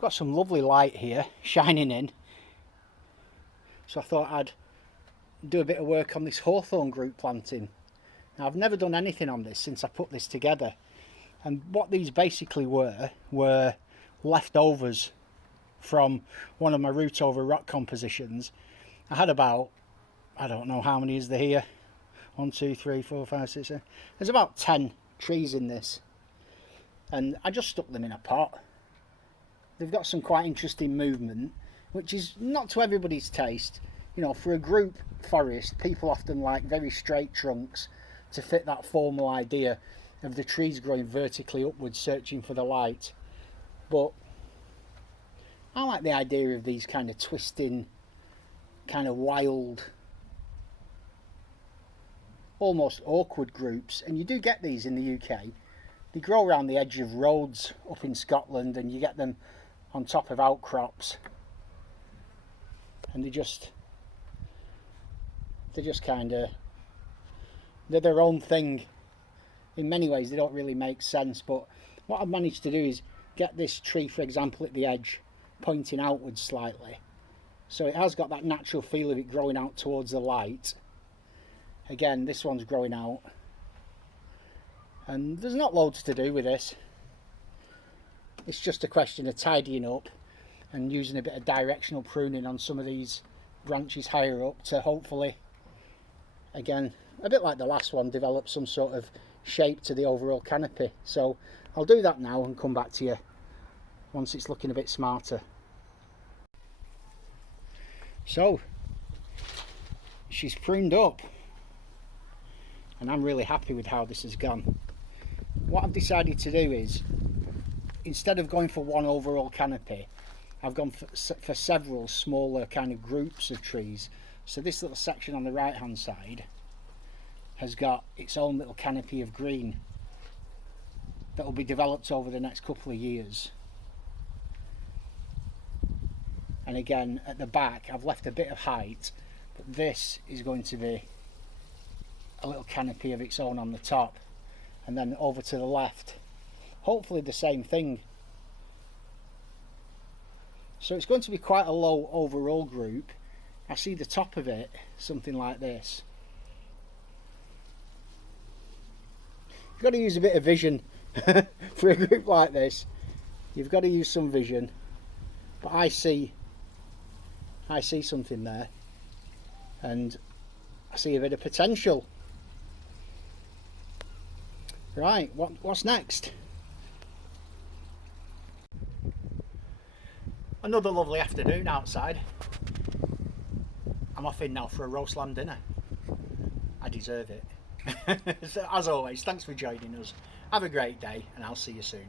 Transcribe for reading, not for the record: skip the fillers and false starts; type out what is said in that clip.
Got some lovely light here shining in, so I thought I'd do a bit of work on this hawthorn group planting. Now, I've never done anything on this since I put this together, and what these basically were leftovers from one of my root over rock compositions. I had about, I don't know how many is there here, 1, 2, 3, 4, 5, 6, 7. There's about 10 trees in this, and I just stuck them in a pot. They've got some quite interesting movement, which is not to everybody's taste. You know, for a group forest, people often like very straight trunks to fit that formal idea of the trees growing vertically upwards, searching for the light. But I like the idea of these kind of twisting, kind of wild, almost awkward groups. And you do get these in the UK. They grow around the edge of roads up in Scotland, and you get them on top of outcrops, and they're just kind of, they're their own thing. In many ways they don't really make sense, but what I've managed to do is get this tree, for example, at the edge pointing outwards slightly, so it has got that natural feel of it growing out towards the light. Again, this one's growing out, and there's not loads to do with this. It's just a question of tidying up and using a bit of directional pruning on some of these branches higher up to hopefully, again, a bit like the last one, develop some sort of shape to the overall canopy. So I'll do that now and come back to you once it's looking a bit smarter. So she's pruned up, and I'm really happy with how this has gone. What I've decided to do is, instead of going for one overall canopy, I've gone for several smaller kind of groups of trees. So this little section on the right hand side has got its own little canopy of green that will be developed over the next couple of years. And again, at the back I've left a bit of height, but this is going to be a little canopy of its own on the top. And then over to the left, hopefully the same thing. So it's going to be quite a low overall group. I see the top of it, something like this. You've got to use a bit of vision for a group like this. You've got to use some vision. But I see something there, and I see a bit of potential. Right, what's next? Another lovely afternoon outside. I'm off in now for a roast lamb dinner. I deserve it. So, as always, thanks for joining us. Have a great day, and I'll see you soon.